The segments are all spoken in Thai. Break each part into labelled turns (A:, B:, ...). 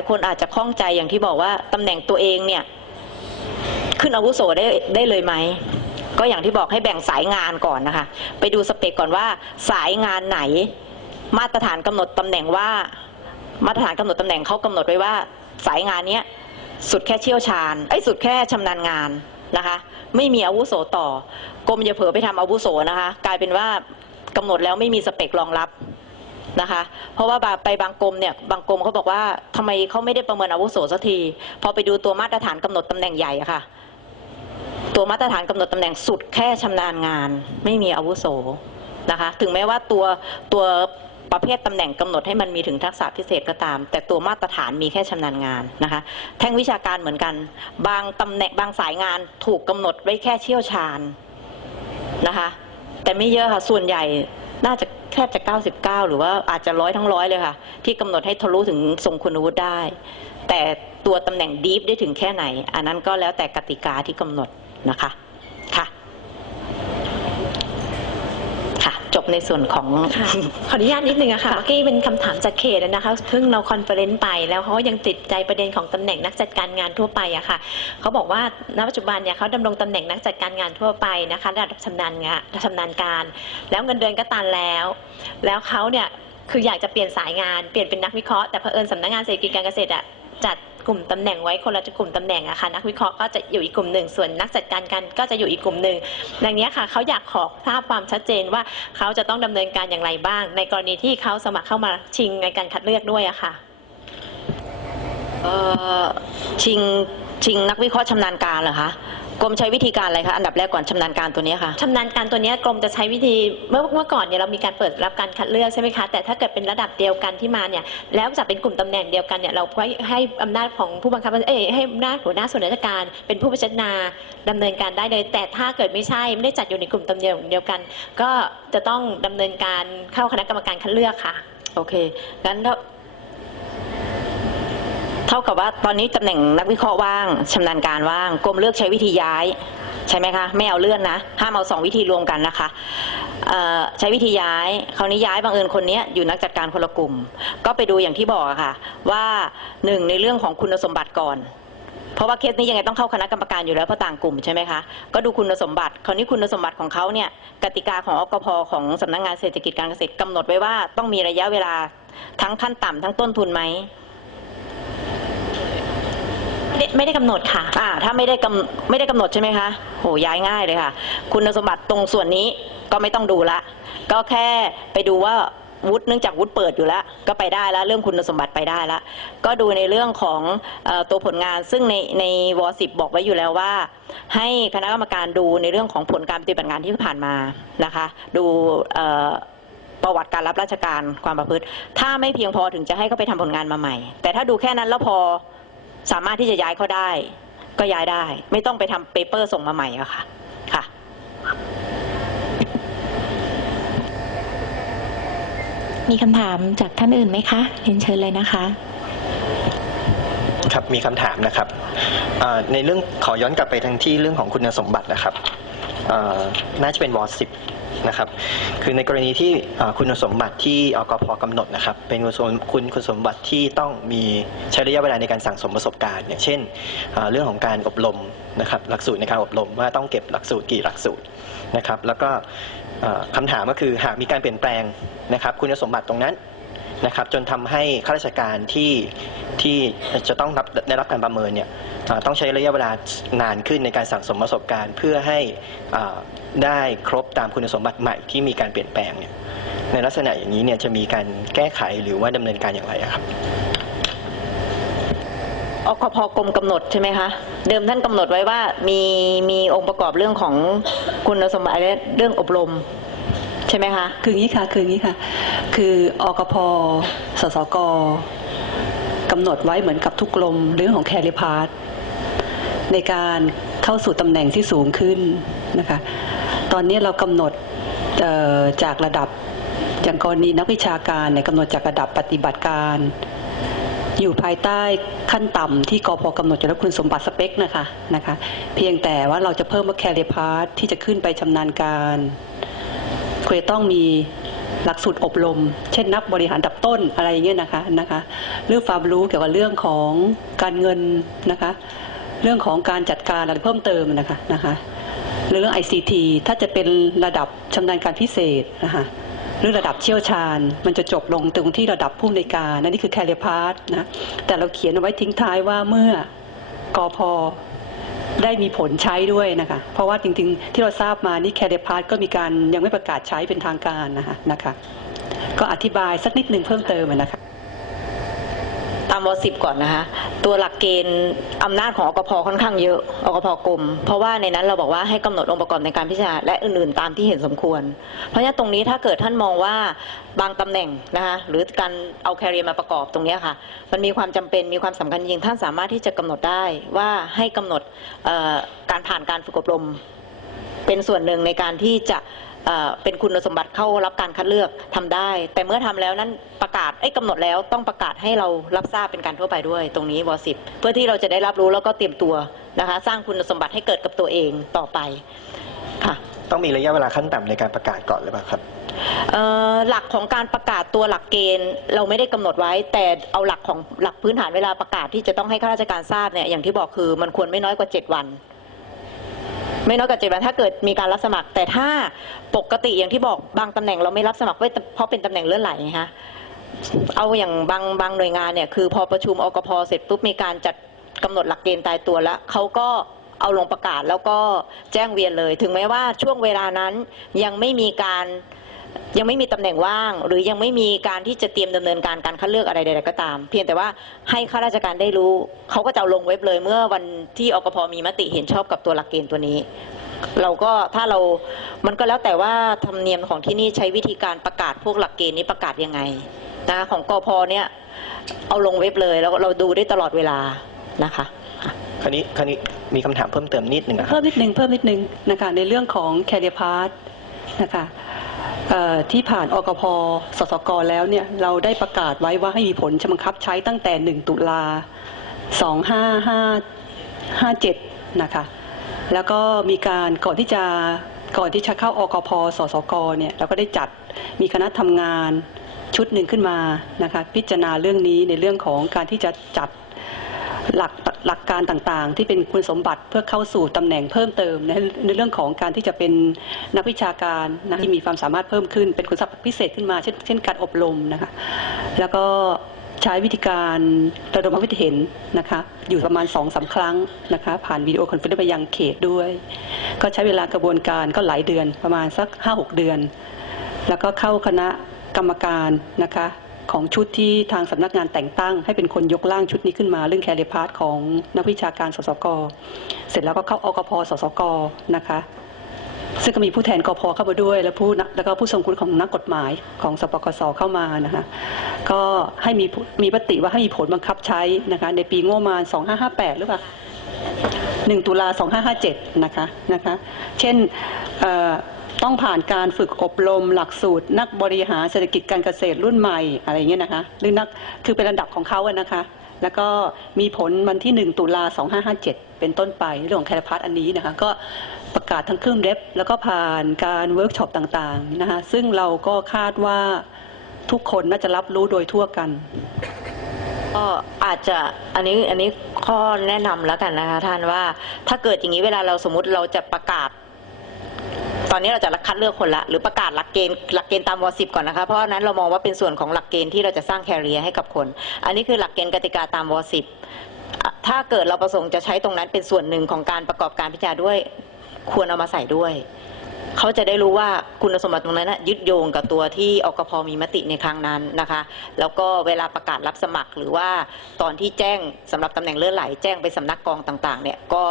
A: ายคนอาจจะข้องใจอย่างที่บอกว่าตำแหน่งตัวเองเนี่ย ขึ้นอาวุโสได้ได้เลยไหมก็อย่างที่บอกให้แบ่งสายงานก่อนนะคะ ไปดูสเปคก่อนว่า สายงานไหน มาตรฐานกำหนดตำแหน่งว่า มาตรฐานกำหนดตำแหน่งเขากำหนดไว้ว่า สายงานเนี้ยสุดแค่เชี่ยวชาญไอ้สุดแค่ชำนาญงานนะคะ ไม่มีอาวุโสต่อกรมอย่าเผลอไปทำอาวุโสนะคะ กลายเป็นว่ากำหนดแล้วไม่มีสเปครองรับ นะคะ เพราะว่าไปบางกรมเนี่ยบางกรมเขาบอกว่าทำไมเขาไม่ได้ประเมินอาวุโสสักที พอไปดูตัวมาตรฐานกำหนดตำแหน่งใหญ่อะค่ะ ตัวมาตรฐานกำหนดตำแหน่งสุดแค่ชำนาญงาน ไม่มีอาวุโสนะคะ ถึงแม้ว่าตัวตัวประเภทตำแหน่งกำหนดให้มันมีถึงทักษะพิเศษก็ตาม แต่ตัวมาตรฐานมีแค่ชำนาญงานนะคะ แท่งวิชาการเหมือนกัน บางตำแหน่งบางสายงานถูกกำหนดไว้แค่เชี่ยวชาญนะคะ แต่ไม่เยอะค่ะส่วนใหญ่ น่าจะแทบจะ 99 หรือว่าอาจจะร้อยทั้งร้อยเลยค่ะ ที่กำหนดให้ทะลุถึงทรงคุณวุฒิได้ แต่ตัวตำแหน่งดีฟได้ถึงแค่ไหน อันนั้นก็แล้วแต่กติกาที่กำหนดนะคะค่ะ ค่ะ จ บในส่วนของ
B: ค่ะขออนุญาตนิดนึงอะค่ะเมื่อกี้เป็นคำถามจากเขตนะคะเพิ่งเราคอนเฟอเรนซ์ไปแล้วเขาก็ยังติดใจประเด็นของตำแหน่งนักจัดการงานทั่วไปอะค่ะเขาบอกว่าณปัจจุบันเนี่ยเขาดำรงตำแหน่งนักจัดการงานทั่วไปนะคะระดับชำนาญงานชำนาญการ แล้วเงินเดือนก็ตันแล้ว แล้วเขาเนี่ยคืออยากจะเปลี่ยนสายงานเปลี่ยนเป็นนักวิเคราะห์แต่เผอิญสำนักงานเศรษฐกิจการเกษตรอะจัด กลุ่มตำแหน่งไว้คนละกลุ่มตำแหน่งอะค่ะนักวิเคราะห์ก็จะอยู่อีกกลุ่มหนึ่งส่วนนักจัดการกันก็จะอยู่อีกกลุ่มหนึ่งดังนี้ค่ะเขาอยากขอทราบความชัดเจนว่าเขาจะต้องดำเนินการอย่างไรบ้าง ในกรณีที่เขาสมัครเข้ามาชิงในการคัดเลือกด้วยอะค่ะ
A: เอ่อชิง ชิงนักวิเคราะห์ชำนาญการเหรอคะกรมใช้วิธีการอะไรคะอันดับแรกก่อนชำนาญการตัวนี้ค่ะ
B: ชำนาญการตัวเนี้ยกรมจะใช้วิธีเมื่อเมื่อก่อนเนี่ยเรามีการเปิดรับการคัดเลือกใช่ไหมคะแต่ถ้าเกิดเป็นระดับเดียวกันที่มาเนี่ยแล้วจะเป็นกลุ่มตำแหน่งเดียวกันเนี่ยเราก็ให้อำนาจของผู้บังคับบัญเอ้ยให้อำนาจหัวหน้าส่วนราชการเป็นผู้พิจารณาดำเนินการได้เลย แต่ถ้าเกิดไม่ใช่ไม่ได้จัดอยู่ในกลุ่มตำแหน่งเดียวกัน ก็จะต้องดำเนินการเข้าคณะกรรมการคัดเลือกค่ะ
A: โอเค งั้นเท่า เท่ากับว่าตอนนี้ตำแหน่งนักวิเคราะห์ว่างชำนาญการว่างกรมเลือกใช้วิธีย้ายใช่ไหมคะไม่เอาเลื่อนนะห้ามเอาสองวิธีรวมกันนะคะใช้วิธีย้ายครานี้ย้ายบังเอิญคนนี้อยู่นักจัดการคนละกลุ่ม ก็ไปดูอย่างที่บอกอะค่ะ ว่าหนึ่งในเรื่องของคุณสมบัติก่อนเพราะว่าเคสนี้ยังไงต้องเข้าคณะกรรมการอยู่แล้วเพราะต่างกลุ่มใช่ไหมคะ ก็ดูคุณสมบัติ คราวนี้คุณสมบัติของเขาเนี่ยกติกาของอกพของสำนักงานเศรษฐกิจการเกษตรกำหนดไว้ว่าต้องมีระยะเวลาทั้งขั้นต่ำทั้งต้นทุนไหม
B: ไม่ได้ไม่ได้กำหนดค่ะ
A: อ่าถ้าไม่ได้กำไม่ได้กำหนดใช่ไหมคะโหย้ายง่ายเลยค่ะ คุณสมบัติตรงส่วนนี้ก็ไม่ต้องดูละ ก็แค่ไปดูว่าวุฒิเนื่องจากวุฒิเปิดอยู่แล้ว ก็ไปได้แล้วเรื่องคุณสมบัติไปได้แล้วก็ดูในเรื่องของอตัวผลงานซึ่งในในวสิบบอกไว้อยู่แล้วว่า ให้คณะกรรมการดูในเรื่องของผลการปฏิบัติงานที่ผ่านมานะคะ ดูประวัติการรับราชการความประพฤติ ถ้าไม่เพียงพอถึงจะให้เขาไปทำผลงานมาใหม่ แต่ถ้าดูแค่นั้นแล้วพอ สามารถที่จะย้ายเขาได้ ก็ย้ายได้ ไม่ต้องไปทำเปเปอร์ส่งมาใหม่อะค่ะ ค่ะ
C: มีคำถามจากท่านอื่นไหมคะเรียนเชิญเลยนะคะ
D: ครับมีคำถามนะครับเอ่อในเรื่องขอย้อนกลับไปทางที่เรื่องของคุณสมบัตินะครับเอ่อ น่าจะเป็นวอร์สิบนะครับ คือในกรณีที่คุณสมบัติที่อกพกำหนดนะครับ เป็นคุณสมคุณคุณสมบัติที่ต้องมีใช้ระยะเวลาในการสั่งสมประสบการณ์อย่างเช่น เรื่องของการอบรมนะครับหลักสูตรในการอบรมว่าต้องเก็บหลักสูตรกี่หลักสูตรนะครับ แล้วก็เอ่อคำถามก็คือหากมีการเปลี่ยนแปลงนะครับ คุณสมบัติตรงนั้น นะครับ จนทำให้ข้าราชการที่ที่จะต้องรับได้รับการประเมินเนี่ยต้องใช้ระยะเวลานานขึ้นในการสั่งสมประสบการณ์ เพื่อให้ได้ครบตามคุณสมบัติใหม่ที่มีการเปลี่ยนแปลงเนี่ยในลักษณะอย่างนี้เนี่ยจะมีการแก้ไขหรือว่าดำเนินการอย่างไรครับ
A: อคพกรมกำหนดใช่ไหมคะ เดิมท่านกำหนดไว้ว่ามีมีองค์ประกอบเรื่องของคุณสมบัติและเรื่องอบรม ใช่ไหมคะ
E: คืออย่างนี้ค่ะคืออย่างนี้ค่ะ คืออกพสสกกำหนดไว้เหมือนกับทุกกรมเรื่องของแคริพาร์ตในการเข้าสู่ตำแหน่งที่สูงขึ้นนะคะ ตอนนี้เรากำหนดจากระดับอย่างกรณีนักวิชาการเนี่ยกำหนดจากระดับปฏิบัติการ อยู่ภายใต้ขั้นต่ำที่กพกำหนดอยู่แล้วคุณสมบัติสเปคนะคะนะคะ เพียงแต่ว่าเราจะเพิ่มว่าแคริพาร์ตที่จะขึ้นไปชำนาญการ ควรต้องมีหลักสูตรอบรม เช่นนักบริหารดับต้นอะไรอย่างเงี้ยนะคะนะคะเรื่องความรู้เกี่ยวกับเรื่องของการเงินนะคะ เรื่องของการจัดการอะไรเพิ่มเติมนะคะนะคะหรือเรื่อง ICT ถ้าจะเป็นระดับชำนาญการพิเศษนะคะหรือระดับเชี่ยวชาญ มันจะจบลงตรงที่ระดับผู้อำนการนั่นนี่คือแคริพาร์ตนะแต่เราเขียนเอาไว้ทิ้งท้ายว่าเมื่อกอพ ได้มีผลใช้ด้วยนะคะ เพราะว่าจริงๆ ที่เราทราบมานี่แคเดพาร์ตก็มีการยังไม่ประกาศใช้เป็นทางการนะคะนะคะ ก็อธิบายสักนิดหนึ่งเพิ่มเติมนะคะา
A: มวสิบก่อนนะคะ ตัวหลักเกณฑ์อำนาจของอกพค่อนข้างเยอะอกพกรม เพราะว่าในนั้นเราบอกว่าให้กำหนดองค์ประกอบในการพิจารณาและอื่นๆ ตามที่เห็นสมควร เพราะฉะนั้นตรงนี้ถ้าเกิดท่านมองว่าบางตำแหน่งนะคะหรือการเอาแคเรียมาประกอบตรงนี้ค่ะ มันมีความจำเป็นมีความสำคัญจริงท่านสามารถที่จะกำหนดได้ว่าให้กำหนดการผ่านการฝึกอบรม เป็นส่วนหนึ่งในการที่จะ เอ่อเป็นคุณสมบัติเข้ารับการคัดเลือกทำได้ แต่เมื่อทำแล้วนั้นประกาศไอ้ยกำหนดแล้วต้องประกาศให้เรารับทราบเป็นการทั่วไปด้วย ตรงนี้วสิบเพื่อที่เราจะได้รับรู้แล้วก็เตรียมตัวนะคะ สร้างคุณสมบัติให้เกิดกับตัวเองต่อไปค่ะ
D: ต้องมีระยะเวลาขั้นต่ำในการประกาศก่อนหรือเปล่าครับ
A: เอ่อหลักของการประกาศตัวหลักเกณฑ์เราไม่ได้กำหนดไว้ แต่เอาหลักของหลักพื้นฐานเวลาประกาศที่จะต้องให้ข้าราชการทราบเนี่ยอย่างที่บอกคือมันควรไม่น้อยกว่า 7 วัน ไม่น้อยกว่าเจ็ดวันถ้าเกิดมีการรับสมัคร แต่ถ้าปกติอย่างที่บอกบางตำแหน่งเราไม่รับสมัครเพราะเป็นตำแหน่งเลื่อนไหลไงคะเอาอย่างบางบางหน่วยงานเนี่ยคือพอประชุมอกพเสร็จปุ๊บมีการจัดกำหนดหลักเกณฑ์ตายตัวแล้วเขาก็เอาลงประกาศแล้วก็แจ้งเวียนเลย ถึงแม้ว่าช่วงเวลานั้นยังไม่มีการ ยังไม่มีตำแหน่งว่าง หรือยังไม่มีการที่จะเตรียมดำเนินการการคัดเลือกอะไรใดๆก็ตาม เพียงแต่ว่าให้ข้าราชการได้รู้เขาก็จะเอาลงเว็บเลยเมื่อวันที่อกพมีมติเห็นชอบกับตัวหลักเกณฑ์ตัวนี้ เราก็ถ้าเรา มันก็แล้วแต่ว่าธรรมเนียมของที่นี่ใช้วิธีการประกาศพวกหลักเกณฑ์นี้ประกาศยังไงนะคะของกอพเนี่ยเอาลงเว็บเลยแล้วเราดูได้ตลอดเวลานะคะ
D: คราวนี้คราวนี้มีคำถามเพิ่มเติมนิดหนึ่งนะครั
E: เพิ่
D: บ
E: มนิดนึงเพิ่มนิดนึงนะคะในเรื่องของแคเดียพาร์ตนะคะเอ่อ ที่ผ่านอกพสสกแล้วเนี่ยเราได้ประกาศไว้ว่าให้มีผลจะบังคับใช้ตั้งแต่ 1 ตุลา25557 นะคะ แล้วก็มีการก่อนที่จะก่อนที่จะเข้าอกพสสกเนี่ยเราก็ได้จัดมีคณะทำงานชุดหนึ่งขึ้นมานะคะพิจารณาเรื่องนี้ในเรื่องของการที่จะจัด หลักหลักการต่างๆ ที่เป็นคุณสมบัติเพื่อเข้าสู่ตำแหน่งเพิ่มเติมในในเรื่องของการที่จะเป็นนักวิชาการนะที่มีความสามารถเพิ่มขึ้น เป็นคุณสมบัติพิเศษขึ้นมาเช่นเช่นการอบรมนะคะแล้วก็ใช้วิธีการระดมความคิดเห็นนะคะอยู่ประมาณสองสาครั้งนะคะผ่านวิดีโอคอนเฟอเรนซ์ไปยังเขตด้วย ก็ใช้เวลากระบวนการก็หลายเดือนประมาณสัก 5-6 เดือน แล้วก็เข้าคณะกรรมการนะคะ ของชุดที่ทางสำนักงานแต่งตั้ง ให้เป็นคนยกร่างชุดนี้ขึ้นมาเรื่องแคริพาร์ตของนักวิชาการสสก เสร็จแล้วก็เข้าอกพสสกนะคะซึ่งก็มีผู้แทนกพเข้ามาด้วย แล้วผู้แล้วก็ผู้ทรงคุณของนักกฎหมายของสปกสเข้ามานะคะก็ให้มีมีปฏิว่าให้มีผลบังคับใช้นะคะในปีงบประมาณ 2558 หรือเปล่า1ตุลา2557 นะคะนะคะ เช่น ต้องผ่านการฝึกอบรมหลักสูตร นักบริหารเศรษฐกิจการเกษตรรุ่นใหม่อะไรเงี้ยนะคะหรือนักคือเป็นระดับของเขาอะนะคะ แล้วก็มีผลวันที่ 1 ตุลา2557 เป็นต้นไปเรื่องของแคลพัทอันนี้นะคะก็ประกาศทั้งเครื่องเล็บแล้วก็ผ่านการเวิร์กช็อปต่างๆนะคะซึ่งเราก็คาดว่าทุกคนน่าจะรับรู้โดยทั่วกัน
A: ก็อาจจะอันนี้อันนี้ข้อแนะนำแล้วกันนะคะท่านว่าถ้าเกิดอย่างนี้เวลาเราสมมติเราจะประกาศ ตอนนี้เราจะคัดเลือกคนละ หรือประกาศหลักเกณฑ์หลักเกณฑ์ตามวสิบก่อนนะคะเพราะนั้นเรามองว่าเป็นส่วนของหลักเกณฑ์ที่เราจะสร้างแคริเอร์ให้กับคน อันนี้คือหลักเกณฑ์กติกาตามวสิบถ้าเกิดเราประสงค์จะใช้ตรงนั้นเป็นส่วนหนึ่งของการประกอบการพิจารณาด้วย ควรเอามาใส่ด้วยเขาจะได้รู้ว่าคุณสมบัติตรงนั้นนะยึดโยงกับตัวที่อกพมีมติในครั้งนั้นนะคะ แล้วก็เวลาประกาศรับสมัครหรือว่าตอนที่แจ้งสำหรับตำแหน่งเลื่อนไหลแจ้งไปสำนักกองต่างๆเนี่ยก็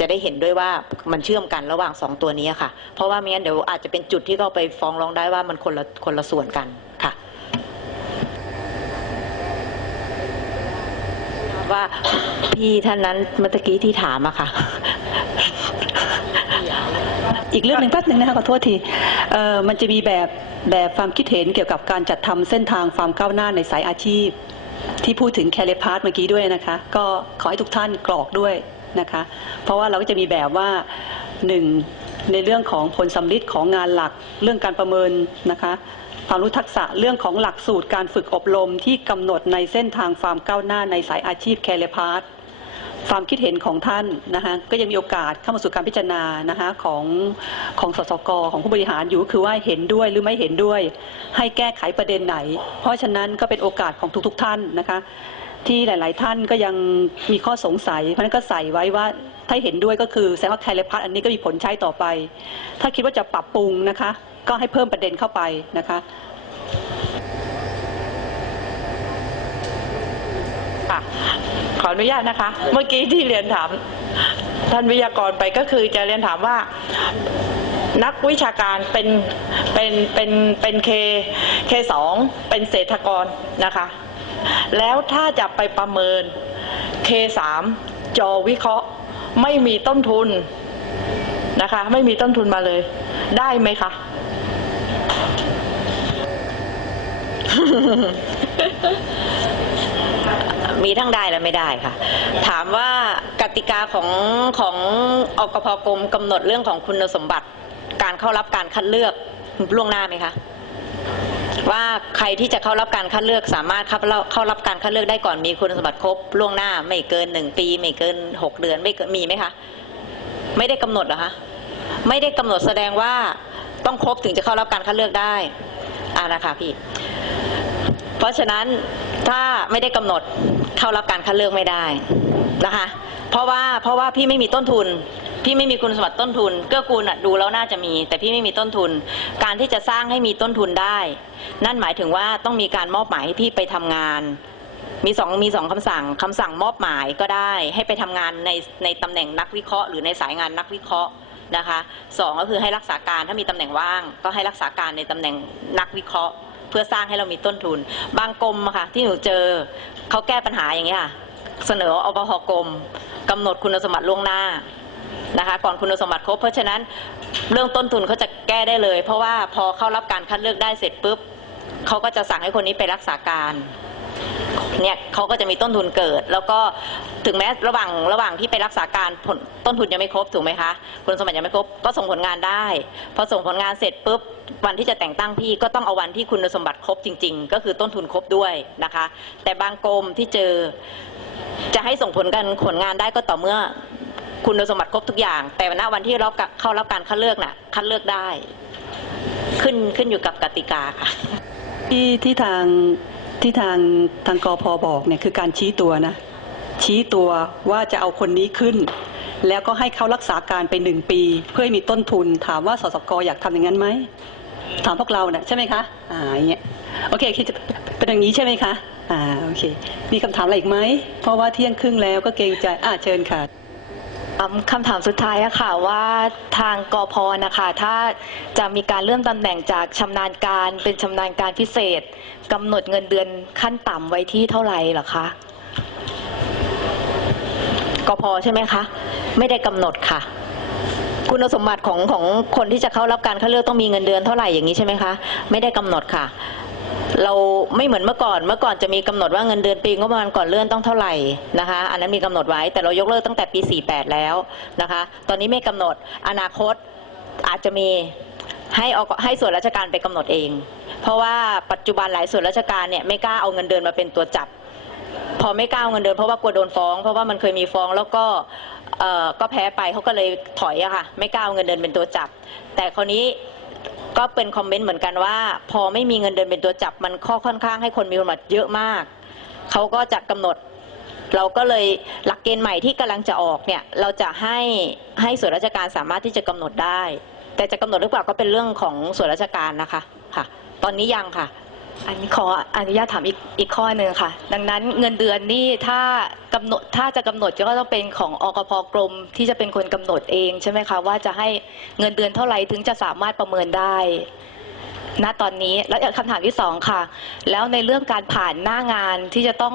A: จะได้เห็นด้วยว่ามันเชื่อมกันระหว่างสองตัวนี้ค่ะ เพราะว่าไม่งั้นเดี๋ยวอาจจะเป็นจุดที่เขาไปฟ้องร้องได้ว่ามันคนละคนละส่วนกันค่ะ ว่าพี่ท่านนั้นเมื่อกี้ที่ถามอะค่ะ
E: อีกเรื่องหนึ่งแป๊บหนึ่งนะคะขอโทษทีเอ่อมันจะมีแบบแบบความคิดเห็นเกี่ยวกับการจัดทำเส้นทางความก้าวหน้าในสายอาชีพ ที่พูดถึงแคลิพาร์ตเมื่อกี้ด้วยนะคะ ก็ขอให้ทุกท่านกรอกด้วย นะคะ เพราะว่าเราก็จะมีแบบว่าหนึ่งในเรื่องของผลสำลิดของงานหลักเรื่องการประเมินนะคะความรู้ทักษะเรื่องของหลักสูตรการฝึกอบรมที่กำหนดในเส้นทางความก้าวหน้าในสายอาชีพแคริพาร์ตความคิดเห็นของท่านนะคะก็ยังมีโอกาสเข้ามาสู่การพิจารณานะคะของของสสกของผู้บริหารอยู่ก็คือว่าเห็นด้วยหรือไม่เห็นด้วย ให้แก้ไขประเด็นไหน เพราะฉะนั้นก็เป็นโอกาสของทุกๆท่านนะคะ ที่หลาย ๆ ท่านก็ยังมีข้อสงสัย เพราะนั้นก็ใส่ไว้ว่าถ้าเห็นด้วยก็คือแสดงว่าแคริพัทอันนี้ก็มีผลใช้ต่อไป ถ้าคิดว่าจะปรับปรุงนะคะ ก็ให้เพิ่มประเด็นเข้าไปนะคะ
F: ค่ะขออนุญาตนะคะ เมื่อกี้ที่เรียนถามท่านวิทยากรไปก็คือจะเรียนถามว่านักวิชาการเป็นเป็นเป็นเป็นเคเคสองเป็นเศรษฐกรนะคะ แล้วถ้าจะไปประเมินเคสามจอวิเคราะห์ ไม่มีต้นทุนนะคะ ไม่มีต้นทุนมาเลย ได้ไหมคะ
A: มีทั้งได้และไม่ได้ค่ะ ถามว่ากติกาของของอกพกรมกำหนดเรื่องของคุณสมบัติ การเข้ารับการคัดเลือกล่วงหน้าไหมคะ ว่าใครที่จะเข้ารับการคัดเลือกสามารถเข้ารับการคัดเลือกได้ก่อนมีคุณสมบัติครบล่วงหน้า ไม่เกินหนึ่งปี ไม่เกินหกเดือนไม่เกินมีไหมคะไม่ได้กำหนดเหรอคะไม่ได้กำหนดแสดงว่าต้องครบถึงจะเข้ารับการคัดเลือกได้อ่านะคะพี่ เพราะฉะนั้นถ้าไม่ได้กำหนดเข้ารับการคัดเลือกไม่ได้นะคะ เพราะว่าเพราะว่าพี่ไม่มีต้นทุน พี่ไม่มีคุณสมบัติต้นทุน เกื้อกูลอะดูแล้วน่าจะมี แต่พี่ไม่มีต้นทุน การที่จะสร้างให้มีต้นทุนได้ นั่นหมายถึงว่าต้องมีการมอบหมายให้พี่ไปทำงาน มีสองมีสองคำสั่งคำสั่งมอบหมายก็ได้ ให้ไปทำงานในในตำแหน่งนักวิเคราะห์ หรือในสายงานนักวิเคราะห์นะคะสองก็คือให้รักษาการถ้ามีตำแหน่งว่าง ก็ให้รักษาการในตำแหน่งนักวิเคราะห์ เพื่อสร้างให้เรามีต้นทุน บางกรมอะค่ะที่หนูเจอเขาแก้ปัญหาอย่างนี้ยค่ะเสนออปพกรมกำหนดคุณสมบัติล่วงหน้า นะคะก่อนคุณสมบัติครบเพราะฉะนั้นเรื่องต้นทุนเขาจะแก้ได้เลย เพราะว่าพอเข้ารับการคัดเลือกได้เสร็จปุ๊บเขาก็จะสั่งให้คนนี้ไปรักษาการเนี่ยเขาก็จะมีต้นทุนเกิด แล้วก็ถึงแม้ระหว่างระหว่างที่ไปรักษาการผลต้นทุนยังไม่ครบถูกไหมคะคุณสมบัติยังไม่ครบก็ส่งผลงานได้ พอส่งผลงานเสร็จปุ๊บวันที่จะแต่งตั้งพี่ก็ต้องเอาวันที่คุณสมบัติครบจริง ๆ ก็คือต้นทุนครบด้วยนะคะ แต่บางกรมที่เจอจะให้ส่งผลการผลงานได้ก็ต่อเมื่อ คุณสมบัติครบทุกอย่าง แต่ณวันที่เราเข้ารับการคัดเลือกน่ะ คัดเลือกได้ ขึ้นขึ้นอยู่กับกติกาค่ะ
E: ที่ที่ทางที่ทางทางกอพอบอกเนี่ยคือการชี้ตัวนะ ชี้ตัวว่าจะเอาคนนี้ขึ้น แล้วก็ให้เขารักษาการไปหนึ่งปี เพื่อให้มีต้นทุน ถามว่าสสกอยากทำอย่างนั้นไหมถามพวกเราเนี่ยใช่ไหมคะอ่าอย่างเงี้ยโอเคคิดจะเป็นอย่างนี้ใช่ไหมคะอ่าโอเค มีคำถามอะไรอีกไหมเพราะว่าเที่ยงครึ่งแล้วก็เกรงใจอ่าเชิญค่ะ
C: คำถามสุดท้ายอะค่ะว่าทางกอพนะคะถ้าจะมีการเลื่อนตำแหน่งจากชำนาญการเป็นชำนาญการพิเศษกำหนดเงินเดือนขั้นต่ำไว้ที่เท่าไหร่หรอคะ
A: กพใช่ไหมคะ ไม่ได้กำหนดค่ะ คุณสมบัติของของคนที่จะเข้ารับการคัดเลือกต้องมีเงินเดือนเท่าไหร่อย่างนี้ใช่ไหมคะ ไม่ได้กำหนดค่ะ เราไม่เหมือนเมื่อก่อน เมื่อก่อนจะมีกำหนดว่าเงินเดือนปีงบประมาณก่อนเลื่อนต้องเท่าไหร่นะคะ อันนั้นมีกำหนดไว้แต่เรายกเลิกตั้งแต่ปี 48 แล้วนะคะ ตอนนี้ไม่กำหนดอนาคตอาจจะมีให้ออกให้ส่วนราชการไปกำหนดเอง เพราะว่าปัจจุบันหลายส่วนราชการเนี่ยไม่กล้าเอาเงินเดือนมาเป็นตัวจับ พอไม่กล้าเอาเงินเดือนเพราะว่ากลัวโดนฟ้อง เพราะว่ามันเคยมีฟ้องแล้วก็เอ่อก็แพ้ไปเขาก็เลยถอยอะค่ะ ไม่กล้าเอาเงินเดือนเป็นตัวจับ แต่คราวนี้ ก็เป็นคอมเมนต์เหมือนกันว่า พอไม่มีเงินเดือนเป็นตัวจับมันข้อค่อนข้างให้คนมีความบัติเยอะมากเขาก็จะกำหนด เราก็เลยหลักเกณฑ์ใหม่ที่กำลังจะออกเนี่ย เราจะให้ให้ส่วนราชการสามารถที่จะกำหนดได้ แต่จะกำหนดหรือเปล่าก็เป็นเรื่องของส่วนราชการนะคะค่ะ ตอนนี้ยังค่ะ
C: อันนี้ขออนุญาตถามอีกอีกข้อหนึ่งค่ะ ดังนั้นเงินเดือนนี่ถ้ากำหนดถ้าจะกำหนดก็ต้องเป็นของอกพกรมที่จะเป็นคนกำหนดเองใช่ไหมคะว่าจะให้เงินเดือนเท่าไหร่ถึงจะสามารถประเมินได้ ณตอนนี้แล้วคำถามที่สองค่ะ แล้วในเรื่องการผ่านหน้างานที่จะต้อง